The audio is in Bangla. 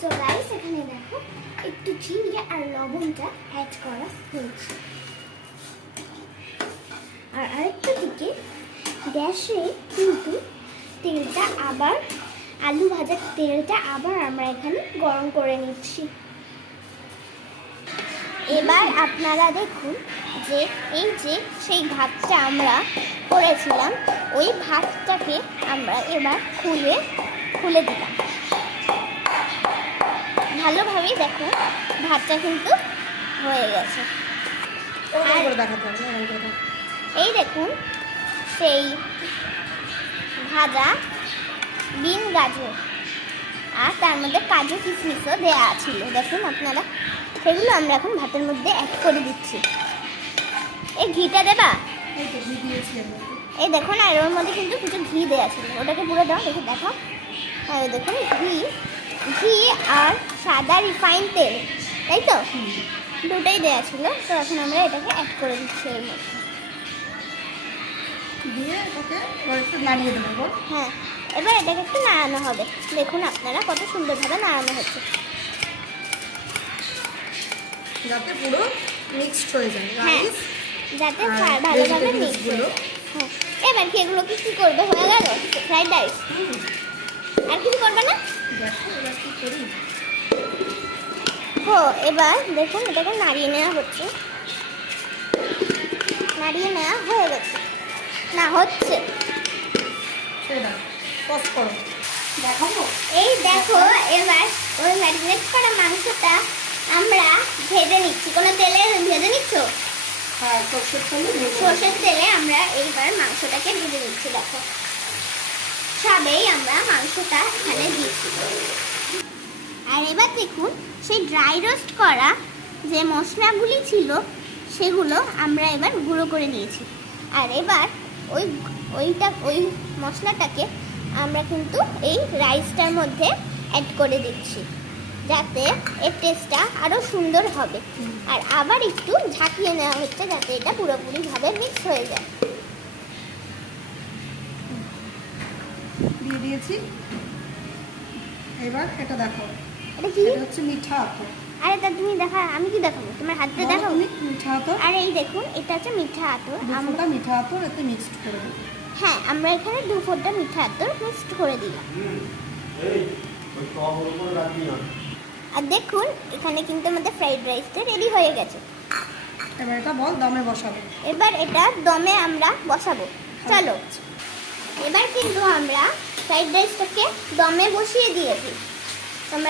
সো গাইস এখানে দেখো একটু চিনি আর লবণটা অ্যাড করা হয়েছে। আর আরেকটা দিকে গ্যাসে কিন্তু তেলটা আবার আলু ভাজার তেলটা আবার আমরা এখানে গরম করে নিচ্ছি। এবার আপনারা দেখুন যে এই যে সেই ভাতটা আমরা করেছিলাম ওই ভাতটাকে আমরা এবার খুলে দিলাম। ভালোভাবে দেখুন ভাতটা কিন্তু হয়ে গেছে। এই দেখুন সেই ভাজা বিন গাজর আর তার মধ্যে কাজু কিশমিশও দেওয়া ছিল। দেখুন আপনারা সেগুলো আমরা এখন ভাতের মধ্যে অ্যাড করে দিচ্ছি। এই ঘিটা দেবা? এই দেখুন আর ওর মধ্যে কিন্তু কিছু ঘি দেওয়া ছিল, ওটাকে পুরো দাও দেখে দেখো। আর দেখুন ঘি আর সাদা রিফাইন তেল, তাই তো দুটাই দেওয়া ছিল। তো এখন আমরা এটাকে অ্যাড করে দিচ্ছি এর মধ্যে দিয়ে এটাকে একটু নাড়িয়ে দেবো। হ্যাঁ, এবার এটাকে একটু নাড়ানো হবে। দেখুন আপনারা কত সুন্দরভাবে নাড়ানো হচ্ছে যাতে পুরো মিক্সড হয়ে যায়। হ্যাঁ, যাতে ভালোভাবে মিক্স হয়ে যায়। হ্যাঁ, এবার কি এগুলো কি করবে? হয়ে গেল ফ্রাইড রাইস, আর কিছু করবে না? দেখো এবার কি করি। এবার দেখুন এটাকে নাড়িয়ে নেওয়া হচ্ছে, নাড়িয়ে নেওয়া হয়ে গেছে না হচ্ছে। দেখাবো এই দেখো এবার ওই ম্যারিনেট করা মাংসটা আমরা ভেজে নিচ্ছি। কোনো তেলে ভেজে নিচ্ছ? হ্যাঁ, সর্ষের তেলে আমরা এইবার মাংসটাকে ভেজে নিচ্ছি। দেখো সবেই আমরা মাংসটা এখানে দিচ্ছি। আর এবার দেখুন সেই ড্রাই রোস্ট করা যে মশলাগুলি ছিল সেগুলো আমরা এবার গুঁড়ো করে নিয়েছি। আর এবার ওই মশলাটাকে আমরা কিন্তু এই রাইসটার মধ্যে অ্যাড করে দিচ্ছি যাতে এর টেস্টটা আরও সুন্দর হবে। আর আবার একটু ঝাঁকিয়ে নেওয়া হচ্ছে যাতে এটা পুরোপুরিভাবে মিক্স হয়ে যায়। দিয়ে দিয়েছি। এবার এটা দেখো, এটা কি? এটা হচ্ছে মিঠা আতর। আরে তা তুমি দেখা, আমি কি দেখাবো? তোমার হাতে দেখাবো? মিঠা আতর। আর এই দেখুন এটা হচ্ছে মিঠা আতর। আমরা মিঠা আতর এতে মিক্সড করে দেব। হ্যাঁ, আমরা এখানে 2 ফোঁটা মিঠা আতর মিক্সড করে দিলাম। আর দেখুন এখানে কিন্তু আমাদের ফ্রাইড রাইসটা রেডি হয়ে গেছে। এবার এটা দমে বসাবো। এবার এটা দমে আমরা বসাবো। চলো, এবার কিন্তু আমরা ফ্রাইড রাইসটাকে দমে বসিয়ে দিয়েছি।